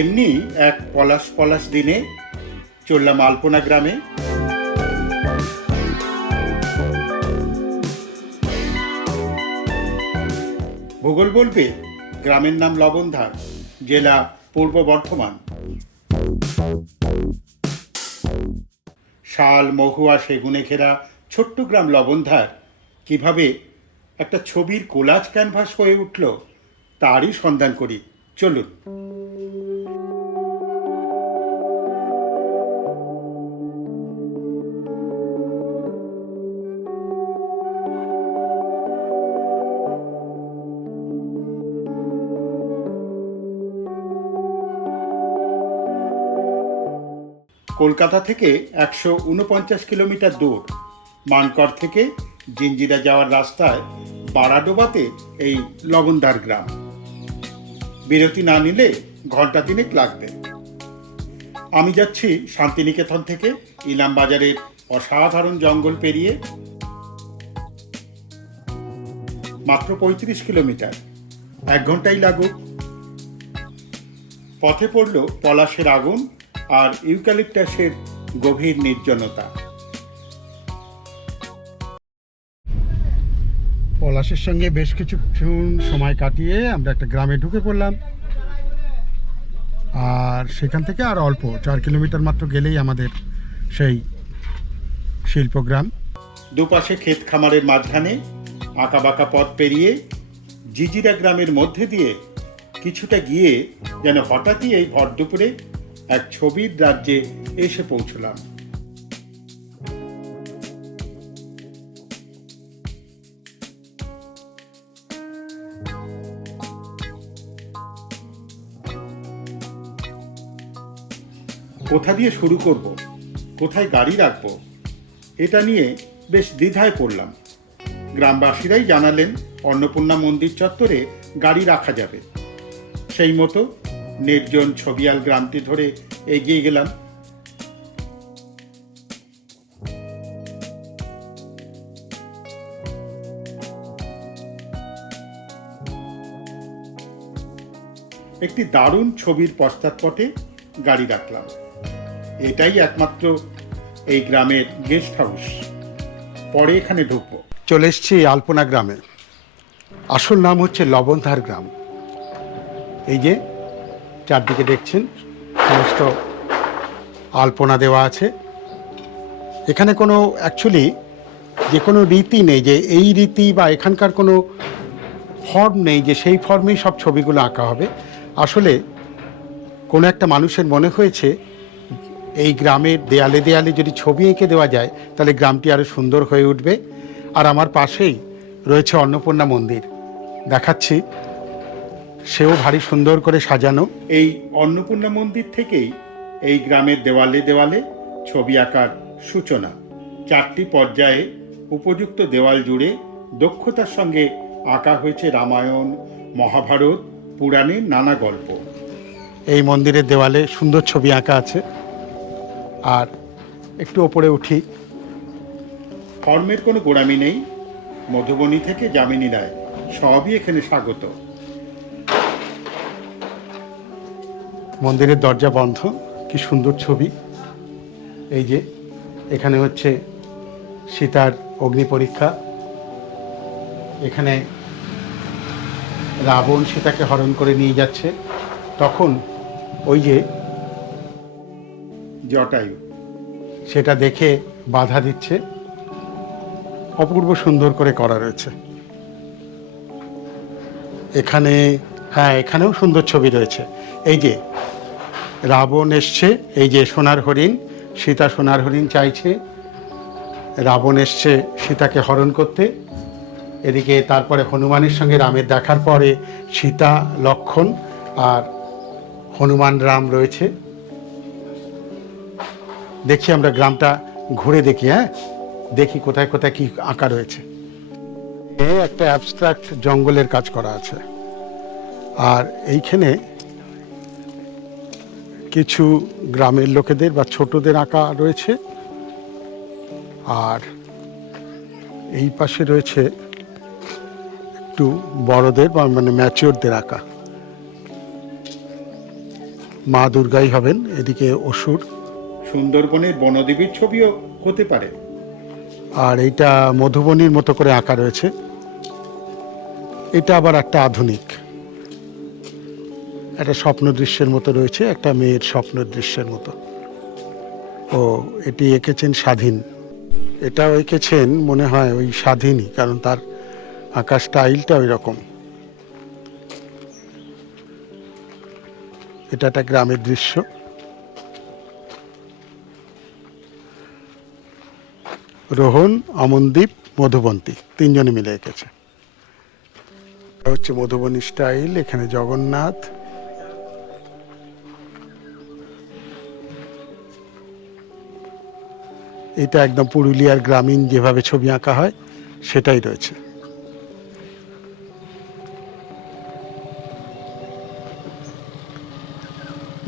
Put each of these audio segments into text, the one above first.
এমনি এক পলাশ পলাশ দিনে চললাম আলপনা গ্রামে। ভূগোল বলবে, গ্রামের নাম লবণধার, জেলা পূর্ব বর্ধমান। শাল, মহুয়া, সেগুনে ঘেরা ছোট্ট গ্রাম লবণধার, কীভাবে একটা ছবির কোলাজ ক্যানভাস হয়ে উঠল, তারই সন্ধান করি। চলুন। কলকাতা থেকে একশো উনপঞ্চাশ কিলোমিটার দূর। মানকর থেকে জিঞ্জিরা যাওয়ার রাস্তায় বারাডোবাতে এই লবণদার গ্রাম। বিরতি না নিলে ঘণ্টা তিনেক লাগবে। আমি যাচ্ছি শান্তিনিকেতন থেকে ইলাম বাজারের অসাধারণ জঙ্গল পেরিয়ে। মাত্র পঁয়ত্রিশ কিলোমিটার। এক ঘন্টাই লাগুক। পথে পড়ল পলাশের আগুন আর ইউক্যালিপটাসের গভীর নির্জনতা। পলাশের সঙ্গে বেশ কিছুক্ষণ সময় কাটিয়ে আমরা একটা গ্রামে ঢুকে পড়লাম। আর সেখান থেকে আর অল্প চার কিলোমিটার মাত্র গেলেই আমাদের সেই শিল্পগ্রাম। দুপাশে ক্ষেত খামারের মাঝখানে আঁকা বাঁকা পথ পেরিয়ে জিজিরা গ্রামের মধ্যে দিয়ে কিছুটা গিয়ে যেন হঠাৎই এই ভর দুপুরে এক ছবির রাজ্যে এসে পৌঁছলাম। কোথা দিয়ে শুরু করব? কোথায় গাড়ি রাখব? এটা নিয়ে বেশ দ্বিধায় পড়লাম। গ্রামবাসীরাই জানালেন, অন্নপূর্ণা মন্দির চত্বরে গাড়ি রাখা যাবে। সেই মতো নির্জন ছবিয়াল গ্রামটি ধরে এগিয়ে গেলাম। একটি দারুণ ছবির পশ্চাৎপটে গাড়ি রাখলাম। এটাই একমাত্র এই গ্রামের গেস্ট হাউস। পরে এখানে ঢুকবো। চলে এসছি আলপনা গ্রামে। আসল নাম হচ্ছে লবণধার গ্রাম। এই যে চারদিকে দেখছেন, সমস্ত আলপনা দেওয়া আছে। এখানে কোনো অ্যাকচুয়ালি যে কোনো রীতি নেই যে এই রীতি বা এখানকার কোনো ফর্ম নেই যে সেই ফর্মেই সব ছবিগুলো আঁকা হবে। আসলে কোনো একটা মানুষের মনে হয়েছে, এই গ্রামের দেয়ালে দেয়ালে যদি ছবি এঁকে দেওয়া যায়, তাহলে গ্রামটি আরও সুন্দর হয়ে উঠবে। আর আমার পাশেই রয়েছে অন্নপূর্ণা মন্দির। দেখাচ্ছি। সেও ভারী সুন্দর করে সাজানো। এই অন্নপূর্ণা মন্দির থেকেই এই গ্রামের দেওয়ালে দেওয়ালে ছবি আঁকার সূচনা। চারটি পর্যায়ে উপযুক্ত দেওয়াল জুড়ে দক্ষতার সঙ্গে আঁকা হয়েছে রামায়ণ মহাভারত পুরাণের নানা গল্প। এই মন্দিরের দেওয়ালে সুন্দর ছবি আঁকা আছে। আর একটু ওপরে উঠি। ফর্মের কোনো গোড়ামি নেই। মধুবনী থেকে যামিনী রায় সবই এখানে স্বাগত। মন্দিরের দরজা বন্ধ। কি সুন্দর ছবি। এই যে এখানে হচ্ছে সীতার অগ্নি পরীক্ষা। এখানে রাবণ সীতাকে হরণ করে নিয়ে যাচ্ছে। তখন ওই যে জটায়ু। সেটা দেখে বাধা দিচ্ছে। অপূর্ব সুন্দর করে করা রয়েছে। এখানে হ্যাঁ এখানেও সুন্দর ছবি রয়েছে। এই যে রাবণ এসছে, এই যে সোনার হরিণ, সীতা সোনার হরিণ চাইছে। রাবণ এসছে সীতাকে হরণ করতে। এদিকে তারপরে হনুমানের সঙ্গে রামের দেখার পরে সীতা, লক্ষণ আর হনুমান, রাম রয়েছে। দেখি আমরা গ্রামটা ঘুরে দেখি হ্যাঁ? দেখি কোথায় কোথায় কি আঁকা রয়েছে। এ একটা অ্যাবস্ট্রাক্ট জঙ্গলের কাজ করা আছে। আর এইখানে কিছু গ্রামের লোকেদের বা ছোটদের আঁকা রয়েছে। আর এই পাশে রয়েছে একটু বড়দের বা মানে ম্যাচিওরদের আঁকা। মা দুর্গাই হবেন এদিকে অসুর। সুন্দরবনের বনদেবীর ছবিও হতে পারে। আর এইটা মধুবনীর মতো করে আঁকা রয়েছে। এটা আবার একটা আধুনিক। একটা স্বপ্ন দৃশ্যের মতো রয়েছে, একটা মেয়ের স্বপ্ন দৃশ্যের মতো। ও, এটি এঁকেছেন স্বাধীন। এটাও এঁকেছেন মনে হয় ওই স্বাধীনই, কারণ তার আঁকা স্টাইলটা ওই রকম। এটা একটা গ্রামের দৃশ্য। রোহন, অমনদীপ, মধুবন্তী, তিনজনে মিলে এঁকেছে। হচ্ছে মধুবনী স্টাইল, এখানে জগন্নাথ এটা একদম পুরুলিয়ার গ্রামীণ যেভাবে ছবি আঁকা হয়, সেটাই রয়েছে।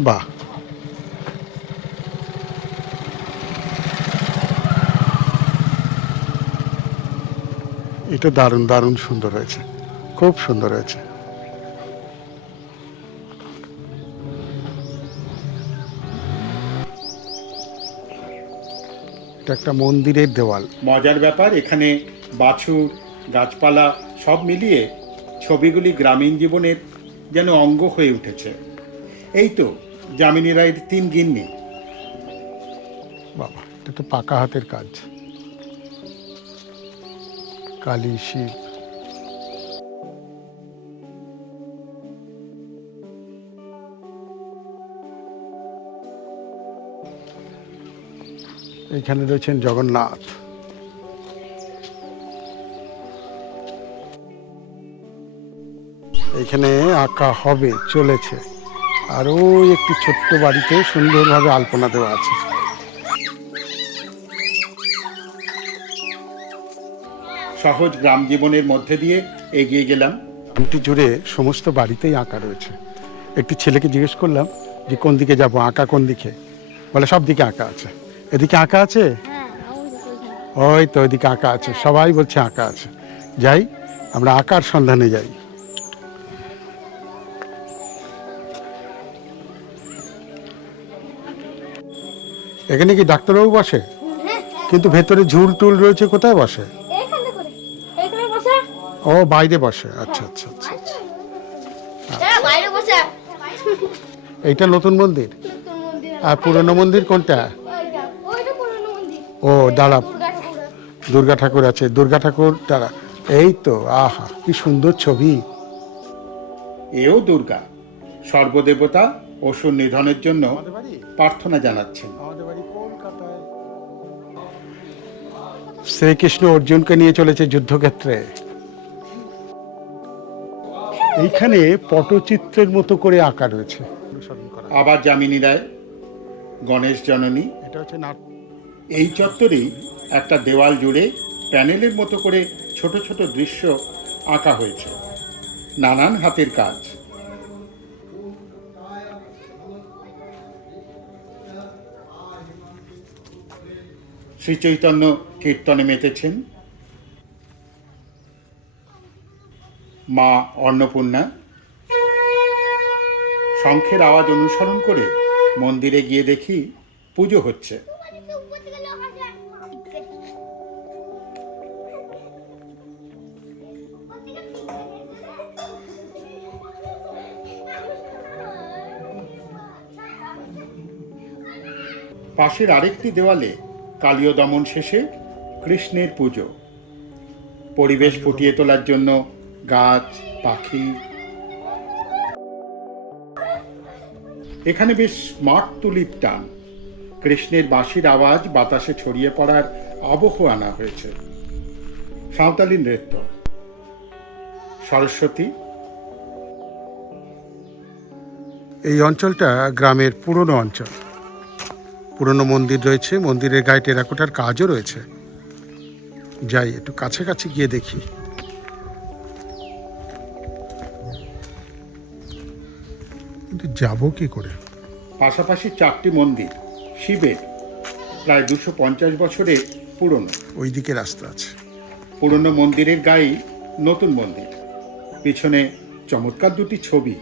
বাহ। এটা দারুণ দারুণ সুন্দর হয়েছে। খুব সুন্দর হয়েছে। এটা একটা মন্দিরের দেওয়াল। মজার ব্যাপার এখানে বাছুর গাছপালা সব মিলিয়ে ছবিগুলি গ্রামীণ জীবনের যেন অঙ্গ হয়ে উঠেছে। এই তো যামিনী রায়ের তিন গিন্নি। বাবা এটা তো পাকা হাতের কাজ। কালী শিব এখানে রয়েছেন জগন্নাথ। এখানে আঁকা হবে চলেছে। আর ওই একটি ছোট্ট বাড়িতে সুন্দরভাবে আলপনা দেওয়া আছে। সহজ গ্রাম জীবনের মধ্যে দিয়ে এগিয়ে গেলাম। গ্রামটি জুড়ে সমস্ত বাড়িতেই আঁকা রয়েছে। একটি ছেলেকে জিজ্ঞেস করলাম যে কোন দিকে যাব? আঁকা কোন দিকে? বলে সব দিকে আঁকা আছে। এদিকে আঁকা আছে? হ্যাঁ ওই তো ওইদিকে আঁকা আছে সবাই বলছে আঁকা আছে। যাই আমরা আঁকার সন্ধানে যাই। এখানে কি ডাক্তারবাবু বসে? হ্যাঁ। কিন্তু ভেতরে ঝুল টুল রয়েছে কোথায় বসে? ও বাইরে বসে। আচ্ছা আচ্ছা আচ্ছা হ্যাঁ এইটা নতুন মন্দির। আর পুরনো মন্দির কোনটা ওইটা ওইটা পুরনো মন্দির ও দাঁড়া দুর্গা ঠাকুর আছে দুর্গা ঠাকুর দাঁড়া। এই তো আহা কি সুন্দর ছবি। এও দুর্গা সর্বদেবতা অসুর নিধনের জন্য প্রার্থনা জানাচ্ছেন। শ্রীকৃষ্ণ অর্জুনকে নিয়ে চলেছে যুদ্ধক্ষেত্রে। এইখানে পটচিত্রের মতো করে আঁকা রয়েছে। আবার যামিনী রায় গণেশ জননী। এটা হচ্ছে নাট এই চত্বরেই একটা দেওয়াল জুড়ে প্যানেলের মতো করে ছোট ছোট দৃশ্য আঁকা হয়েছে। নানান হাতের কাজ। শ্রী চৈতন্য কীর্তনে মেতেছেন। মা অন্নপূর্ণা, শঙ্খের আওয়াজ অনুসরণ করে মন্দিরে গিয়ে দেখি পুজো হচ্ছে। পাশের আরেকটি দেওয়ালে কালীয় দমন শেষে কৃষ্ণের পুজো। পরিবেশ ফুটিয়ে তোলার জন্য গাছ, পাখি। এখানে বেশ স্মার্ট তুলির টান। কৃষ্ণের বাঁশির আওয়াজ বাতাসে ছড়িয়ে পড়ার আবহ আনা হয়েছে। সাঁওতালি নৃত্য। সরস্বতী। এই অঞ্চলটা গ্রামের পুরনো অঞ্চল। পুরনো মন্দির রয়েছে মন্দিরের গায়ে টেরাকোটার কাজও রয়েছে। যাই একটু কাছে কাছে গিয়ে দেখি। কিন্তু যাব কি করে? পাশাপাশি চারটি মন্দির শিবের প্রায় দুশো পঞ্চাশ বছরের পুরনো। ওইদিকে রাস্তা আছে। পুরনো মন্দিরের গায়েই নতুন মন্দির। পিছনে চমৎকার দুটি ছবি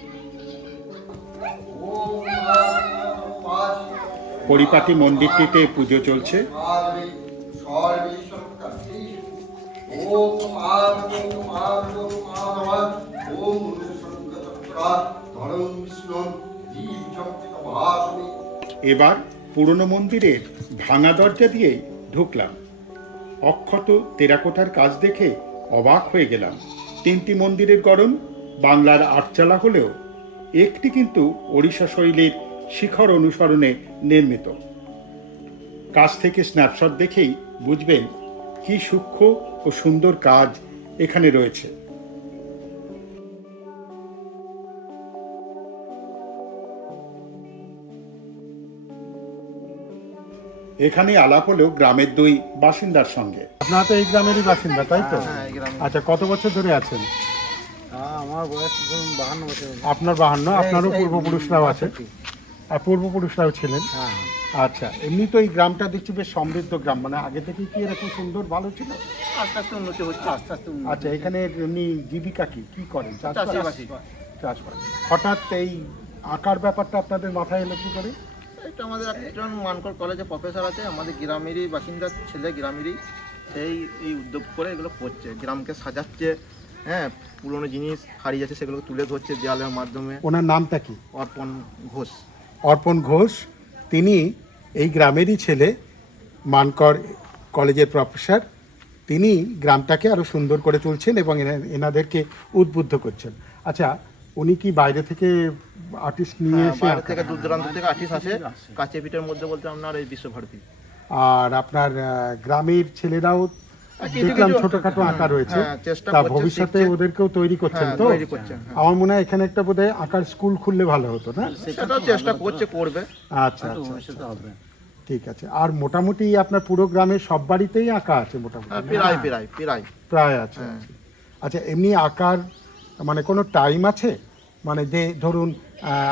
পরিপাটি মন্দিরটিতে পুজো চলছে। এবার পুরনো মন্দিরের ভাঙা দরজা দিয়ে ঢুকলাম। অক্ষত টেরাকোটার কাজ দেখে অবাক হয়ে গেলাম। তিনটি মন্দিরের গড়ন বাংলার আটচালা হলেও একটি কিন্তু ওড়িশা শৈলীর শিখর অনুসরণে নির্মিত। কাছ থেকে স্ন্যাপশট দেখেই বুঝবেন কি সূক্ষ্ম ও সুন্দর কাজ এখানে রয়েছে। এখানে আলাপ হলো গ্রামের দুই বাসিন্দার সঙ্গে। আপনারা তো এই গ্রামেরই বাসিন্দা তাই তো? হ্যাঁ, গ্রামে। আচ্ছা কত বছর ধরে আছেন? হ্যাঁ, আমার বয়স ধরুন বাহান্ন বছর। আপনার বাহান্ন আপনারও পূর্বপুরুষরাও আছে। আর পূর্বপুরুষরাও ছিলেন। হ্যাঁ। আচ্ছা এমনি তো এই গ্রামটা দেখছি বেশ সমৃদ্ধ গ্রাম। মানে আগে থেকে কি এরকম সুন্দর ভালো ছিল? আস্তে আস্তে উন্নতি হচ্ছে। আস্তে আস্তে আচ্ছা এখানে এমনি জীবিকা কি? কি করেন? চাষবাস। চাষবাসী। হঠাৎ এই আঁকার ব্যাপারটা আপনাদের মাথায় এলো কি করে? এটা আমাদের একজন মানকর কলেজে প্রফেসর আছে। আমাদের গ্রামেরই বাসিন্দা ছেলে গ্রামেরই। সেই এই উদ্যোগ করে এগুলো করছে। গ্রামকে সাজাচ্ছে। হ্যাঁ পুরনো জিনিস হারিয়ে যাচ্ছে সেগুলোকে তুলে ধরছে দেওয়ালের মাধ্যমে। ওনার নামটা কি? অর্পণ ঘোষ। অর্পণ ঘোষ তিনি এই গ্রামেরই ছেলে মানকর কলেজের প্রফেসর। তিনি গ্রামটাকে আরও সুন্দর করে তুলছেন এবং এনা- এনাদেরকে উদ্বুদ্ধ করছেন। আচ্ছা উনি কি বাইরে থেকে আর্টিস্ট নিয়ে হ্যাঁ, এসে বাইরে থেকে দূর দূরান্ত থেকে আর্টিস্ট আসে। কাছে পিঠের মধ্যে বলতে আপনার এই বিশ্বভারতী। আর আপনার গ্রামের ছেলেরাও দেখলাম ছোটখাটো আঁকা রয়েছে। হ্যাঁ, তা ভবিষ্যতে ওদেরকেও তৈরি করছেন হ্যাঁ, তো? হ্যাঁ। আমার মনে হয় এখানে একটা বোধহয় আঁকার স্কুল খুললে ভালো হতো না? সেটাও চেষ্টা করছে করবে। আচ্ছা আচ্ছা আচ্ছা। ঠিক আছে। আর মোটামুটি আপনার পুরো গ্রামের সব বাড়িতেই আঁকা আছে মোটামুটি হ্যাঁ, প্রায় প্রায় প্রায়। প্রায় আছে হ্যাঁ। আচ্ছা। এমনি আঁকার মানে কোনো টাইম আছে? মানে যে ধরুন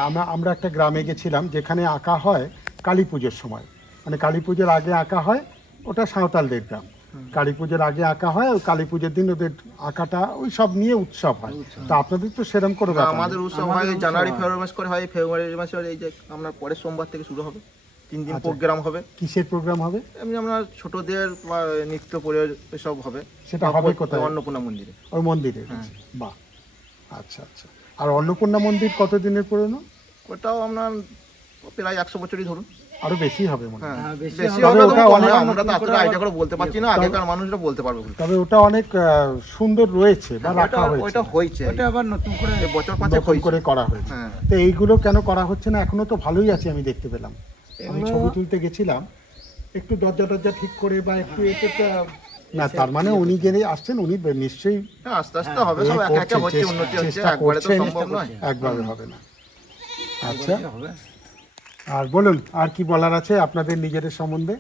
আমরা আমরা একটা গ্রামে গেছিলাম যেখানে আঁকা হয় কালী পুজোর সময়। মানে কালী পুজোর আগে আঁকা হয় ওটা সাঁওতালদের গ্রাম। কালী পুজোর আগে আঁকা হয় কালী পুজোর দিন ওদের আঁকাটা ওই সব নিয়ে উৎসব হয়। তা আপনাদের তো সেরকম করে আমাদের উৎসব হয় জানুয়ারি ফেব্রুয়ারি মাস করে হয় ফেব্রুয়ারি মাসে এই যে আমরা পরের সোমবার থেকে শুরু হবে। তিন দিন আচ্ছা। প্রোগ্রাম হবে। কিসের প্রোগ্রাম হবে? এমনি আমরা ছোটদের বা নৃত্য পরে এসব হবে। সেটা হবে কোথায়? অন্নপূর্ণা মন্দিরে। ওই মন্দিরে? হ্যাঁ। বাহ। আচ্ছা আচ্ছা। আর অন্নপূর্ণা মন্দির কত দিনের পুরনো? ওটাও আপনার প্রায় একশো বছরই ধরুন। আরও বেশি হবে মনে হয়। হ্যাঁ বেশি হবে। হবে তবে ওটা ওটা অনেক- আমরা তো এতটা আইডিয়া করে বলতে পারছি না আগেকার মানুষরা বলতে পারবে তবে ওটা অনেক সুন্দর রয়েছে বা রাখা হয়েছে। ওটা হয়েছে। ওটা আবার নতুন করে বছর করে করা হয়েছে। হ্যাঁ। তো এইগুলো কেন করা হচ্ছে না? এখনও তো ভালোই আছে আমি দেখতে পেলাম। আমি ছবি তুলতে গেছিলাম। একটু দরজা টরজা ঠিক করে বা একটু এটা না তার মানে উনি গেলে আসছেন উনি নিশ্চয়ই হ্যাঁ আস্তে আস্তে হবে সব একা একা হচ্ছে উন্নতি হচ্ছে একবারে তো সম্ভব নয়। একভাবে হবে না। আচ্ছা। হবে। আর বলুন আর কি বলার আছে আপনাদের নিজেদের সম্বন্ধে?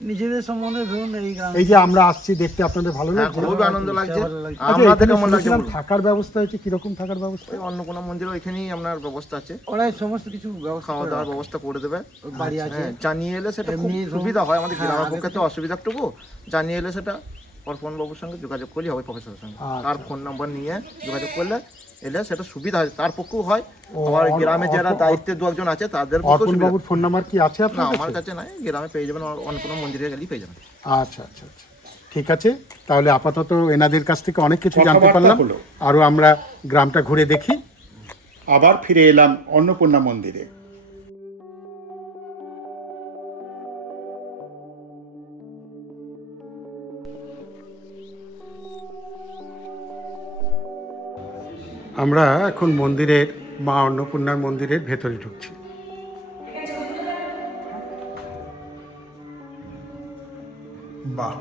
নিজেদের সম্বন্ধে ধরুন এই গ্রামে। এই যে আমরা আসছি দেখতে আপনাদের ভালো হ্যাঁ লাগছে। খুবই আনন্দ লাগছে। ভালো লাগছে। আচ্ছা, কেমন লাগছে থাকার ব্যবস্থা হয়েছে কীরকম থাকার ব্যবস্থা? ওই অন্নপূর্ণা মন্দিরে ওইখানেই আপনার ব্যবস্থা আছে। ওরাই সমস্ত কিছু খাওয়া দাওয়ার ব্যবস্থা করে দেবে। বাড়ি আছে। হ্যাঁ, জানিয়ে এলে সেটা খুব এমনি সুবিধা হয় আমাদের হ্যাঁ, গ্রামের পক্ষে তো অসুবিধাটুকু। জানিয়ে এলে সেটা অর্পণ বাবুর সঙ্গে যোগাযোগ করলে হবে প্রফেসরের সঙ্গে। আচ্ছা। তার ফোন নাম্বার নিয়ে যোগাযোগ করলে এলে সেটা সুবিধা হয়। তার পক্ষেও হয়। আমার গ্রামে যারা দায়িত্বে দু একজন আছে তাদের বাবুর ফোন নাম্বার কি আছে আপনার আমার কাছে নাই। গ্রামে পেয়ে যাবেন অন্নপূর্ণা মন্দিরে গেলেই পেয়ে যাবেন। আচ্ছা আচ্ছা আচ্ছা। ঠিক আছে। তাহলে আপাতত এনাদের কাছ থেকে অনেক কিছু জানতে পারলাম। হলো। আরও আমরা গ্রামটা ঘুরে দেখি। আবার ফিরে এলাম অন্নপূর্ণা মন্দিরে। আমরা এখন মন্দিরের মা অন্নপূর্ণার মন্দিরের ভেতরে ঢুকছি। বাহ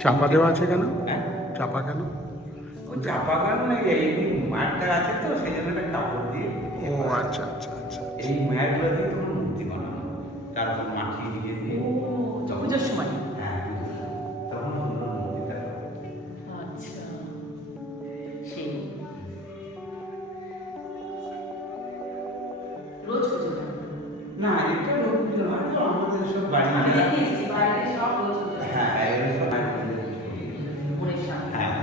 চাপা দেওয়া আছে কেন? হ্যাঁ। চাপা কেন? চাপা গান না এই মাঠটা আছে তো সেই জন্য একটা কাপড় দিয়ে ও আচ্ছা আচ্ছা আচ্ছা এই মায়াগুলো দিয়ে তোমার মূর্তি বানানো তারপর দিকে দিয়ে পুজোর সময়? হ্যাঁ তখন মূর্তি দেখা আচ্ছা। সেই। রোজ পুজো না এটা রোজ পুজো না আমাদের সব বাড়ি বাড়িতে সব রোজ হ্যাঁ, হ্যাঁ, হ্যাঁ,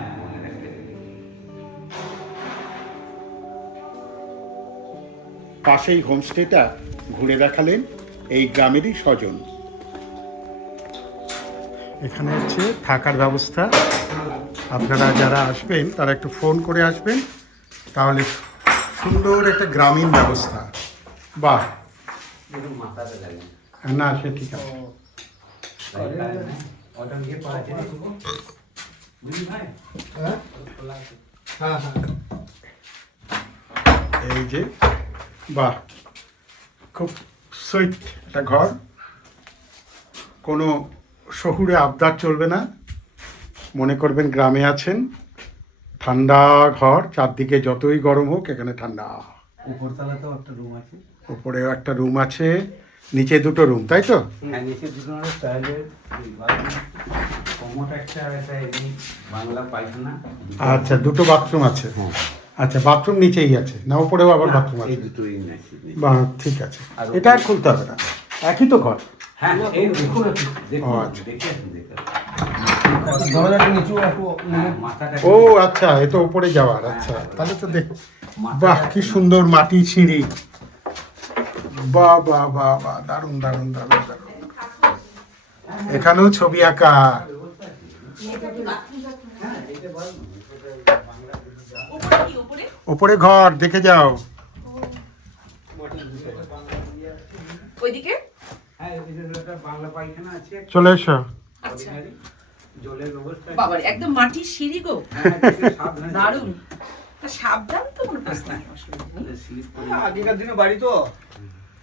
পাশেই হোমস্টেটা ঘুরে দেখালেন এই গ্রামেরই স্বজন। এখানে হচ্ছে থাকার ব্যবস্থা। আপনারা যারা আসবেন, তারা একটু ফোন করে আসবেন। তাহলে সুন্দর একটা গ্রামীণ ব্যবস্থা। বাহ। না, সে ঠিক আছে। এই যে, বাহ। খুব সুইট একটা ঘর। কোনো শহুরে আবদার চলবে না। মনে করবেন গ্রামে আছেন। ঠান্ডা ঘর চারদিকে যতই গরম হোক এখানে ঠান্ডা। উপরতলাতেও একটা রুম আছে। উপরেও একটা রুম আছে নিচে দুটো রুম তাই তো? হ্যাঁ নিচে দুটো আচ্ছা দুটো বাথরুম আছে। হ্যাঁ। আচ্ছা বাথরুম নিচেই আছে। না উপরেও আবার বাথরুম আছে। দুটোই বাহ ঠিক আছে। আর এটা আর খুলতে হবে না। একই তো ঘর? হ্যাঁ এই দেখুন দেখুন ও, আচ্ছা। হ্যাঁ, আচ্ছা এ তো উপরে যাওয়ার আচ্ছা। তাহলে তো দেখ বাহ কি সুন্দর মাটি সিঁড়ি। বাহ বাহ বাহ বাহ দারুণ দারুণ দারুণ দারুণ। এখানেও ছবি আঁকা। উপরে ঘর দেখে যাও। ওইদিকে? হ্যাঁ এদিকে একটা বাংলা পায়খানা আছে। চলে এসো। আচ্ছা। জলের ব্যবস্থা আছে। বাবার একদম মাটির সিঁড়ি গো। হ্যাঁ, দারুণ। তা সাবধান তো কোনো করে আগেকার দিনে বাড়ি তো।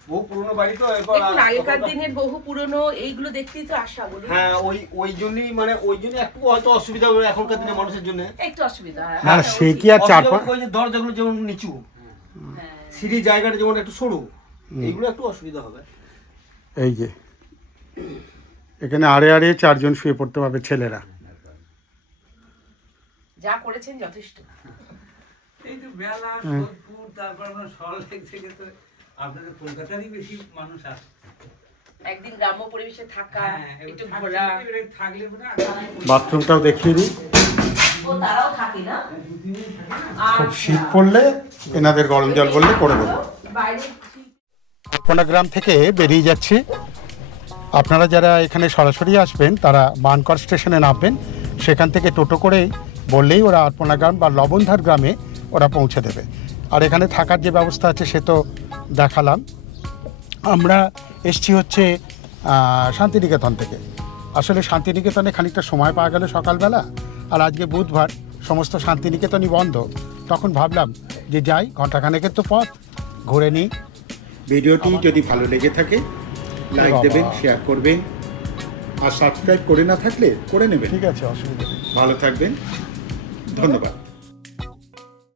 বহু পুরনো বাড়ি তো এরপর দেখুন আগেকার দিনের বহু পুরনো এইগুলো দেখতেই তো আশা বলি হ্যাঁ ওই ওই জন্যই মানে ওই জন্য একটু হয়তো অসুবিধা হবে এখনকার দিনে মানুষের জন্য। একটু অসুবিধা না হ্যাঁ, সে কি আর চার পাঁচ ওই যে দরজাগুলো যেমন নিচু। সিঁড়ি জায়গাটা যেমন একটু সরু এইগুলো একটু অসুবিধা হবে। এই যে এখানে আড়ে আড়ে চারজন শুয়ে পড়তে পারবে ছেলেরা। যা করেছেন যথেষ্ট। এই তো বেলা তারপর আপনার সরলেক থেকে তো আপনাদের কলকাতারই বেশি মানুষ আসে একদিন গ্রাম্য পরিবেশে থাকা হ্যাঁ, একটু ঘোরা। থাকলে বাথরুমটাও দেখিয়ে দিই। ও তারাও থাকে না? খুব শীত পড়লে এনাদের গরম জল বললে করে দেবো। বাইরে গ্রাম থেকে বেরিয়ে যাচ্ছি। আপনারা যারা এখানে সরাসরি আসবেন তারা মানকর স্টেশনে নামবেন। সেখান থেকে টোটো করেই বললেই ওরা আটপনা গ্রাম বা লবণধার গ্রামে ওরা পৌঁছে দেবে। আর এখানে থাকার যে ব্যবস্থা আছে সে তো দেখালাম। আমরা এসছি হচ্ছে শান্তিনিকেতন থেকে। আসলে শান্তিনিকেতনে খানিকটা সময় পাওয়া গেল সকালবেলা আর আজকে বুধবার সমস্ত শান্তিনিকেতনই বন্ধ। তখন ভাবলাম যে যাই ঘন্টাখানেকের তো পথ ঘুরে নিই। ভিডিওটি যদি ভালো লেগে থাকে লাইক দেবেন শেয়ার করবেন আর সাবস্ক্রাইব করে না থাকলে করে নেবেন। ঠিক আছে অসুবিধা নেই। ভালো থাকবেন। ধন্যবাদ।